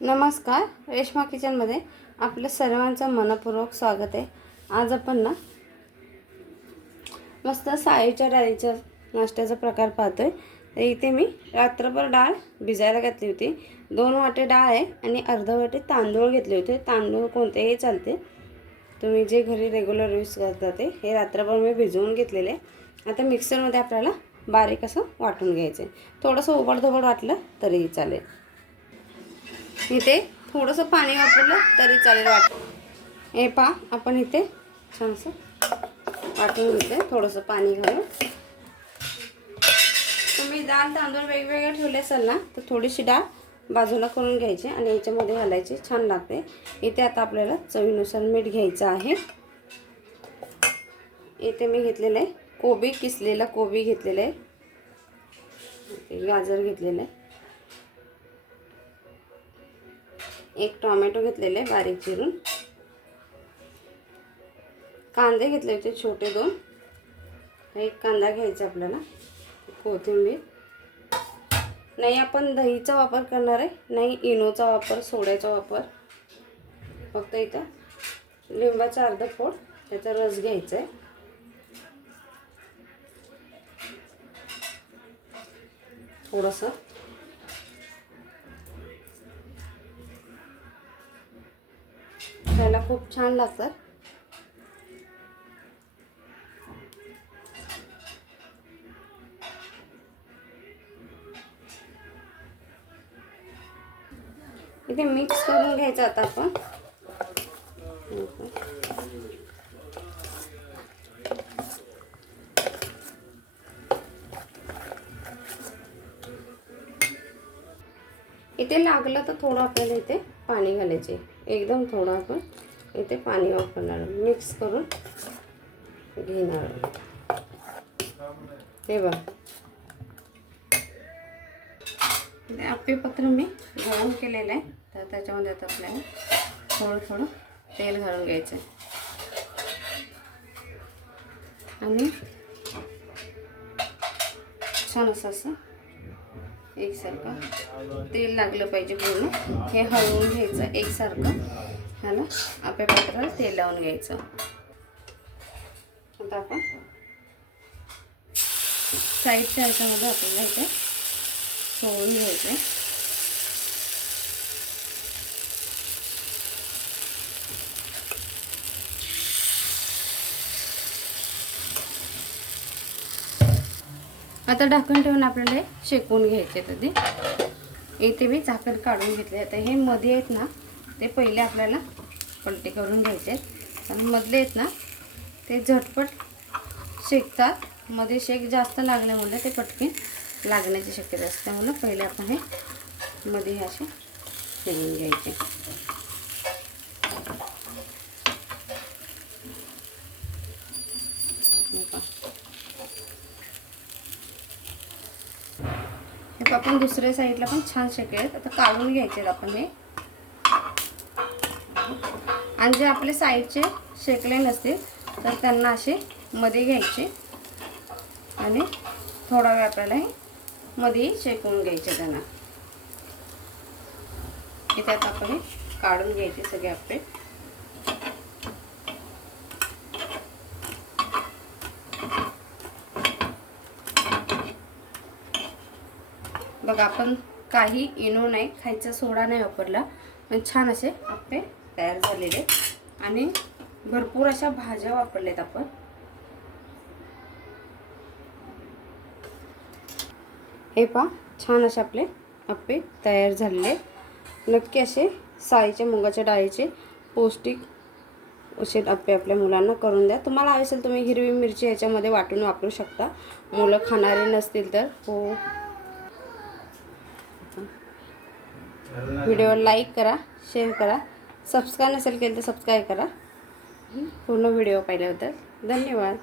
नमस्कार रेश्मा किचनमध्ये आपलं सर्वांचं मनपूर्वक स्वागत आहे. आज आपण ना मस्त साळीच्या डाळीच्या नाश्त्याचा प्रकार पाहतोय. तर इथे मी रात्रभर डाळ भिजायला घातली होती. दोन वाटे डाळ आहे आणि अर्धा वाटे तांदूळ घेतले होते. तांदूळ कोणतेही चालते. तुम्ही जे घरी रेग्युलर यूज करता ते हे रात्रभर मी भिजवून घेतलेले. आहे. आता मिक्सरमध्ये आपल्याला बारीक असं वाटून घ्यायचं आहे थोडंसं ओबडधोबड वाटलं तरीही चालेल. इथे थोडंसं पाणी वापरलं तरी चालेल वाट हे पहा आपण इथे छानसं वाटून घेते थोडंसं पाणी घालून. तुम्ही डाळ तांदूळ वेगवेगळे ठेवले असाल ना तर थोडीशी डाळ बाजूला करून घ्यायची आणि याच्यामध्ये घालायची. छान लागते. इथे आता आपल्याला चवीनुसार मीठ घ्यायचं आहे. इथे मी घेतलेलं आहे कोबी किसलेला कोबी घेतलेला आहे. गाजर घेतलेलं आहे. एक टोमॅटो घेतलेले बारीक चिरून. कांदे घेतले होते छोटे दोन. एक कांदा घ्यायचा आपल्याला कोथिंबीर. नाही आपण दहीचा वापर करणार आहे नाही इनोचा वापर सोड्याचा वापर. फक्त इथं लिंबाचा अर्धा फोड त्याचा रस घ्यायचा आहे. थोडंसं. खायला खूप छान लागतात. इथे मिक्स करून घ्यायचं आता आपण. इथे लागलं तर थोडं आपल्याला इथे पाणी घालायचे. एकदम थोडं आपण इथे पाणी वापरणार. मिक्स करून घेणार. हे बघ. ते आप्पेपत्र मी गरम केलेलं आहे. तर त्याच्यामध्ये आता आपल्याला थोडं थोडं तेल घालून घ्यायचं आहे. आणि छान असं असं एकसारखं तेल लागलं पाहिजे पूर्ण हे हळवून घ्यायचं एकसारखं. ह्याला आपल्या पात्राला तेल लावून घ्यायचं. आता आपण साईडच्या ह्याच्यामध्ये आपल्याला इथे सोडून घ्यायचं आता ढाकण ठेवून आपल्याला हे शेकून घ्यायचे आधी. इथे मी झाकण काढून घेतले आता हे मध्ये आहेत ना ते पहिले आपल्याला पलटे करून घ्यायचे आहेत. आणि मधले आहेत ना ते झटपट शेकतात. मध्ये शेक जास्त लागल्यामुळे ते पटकन लागण्याची शक्यता असते. त्यामुळं पहिले आपण हे मध्ये हे असे शेकून घ्यायचे. हे आपण दुसऱ्या साईडला पण छान शेकले आता काढून घ्यायचे आपण हे. आणि जे आपले साईडचे शेकले नसतील तर त्यांना असे मध्ये घ्यायचे. आणि थोडा वेळ आपल्याला हे मध्ये शेकवून घ्यायचे त्यांना. इथे आता आपण हे काढून घ्यायचे सगळे आपले. बघा आपण काही इनो नाही खायचा सोडा नाही वापरला पण छान असे आपले तयार झालेले. आणि भरपूर अशा भाज्या वापरल्यात आपण. हे पहा छान असे आपले आप्पे तयार झालेले. नक्की असे साईच्या मुगाच्या डाळीचे पौष्टिक असे आप्पे आपल्या मुलांना करून द्या. तुम्हाला हवे असेल तुम्ही हिरवी मिरची ह्याच्यामध्ये वाटून वापरू शकता. मुलं खाणारे नसतील तर. हो. व्हिडिओ लाईक करा शेअर करा सबस्क्राईब नसेल केलं तर सबस्क्राईब करा. पूर्ण व्हिडिओ पाहिल्याबद्दल धन्यवाद.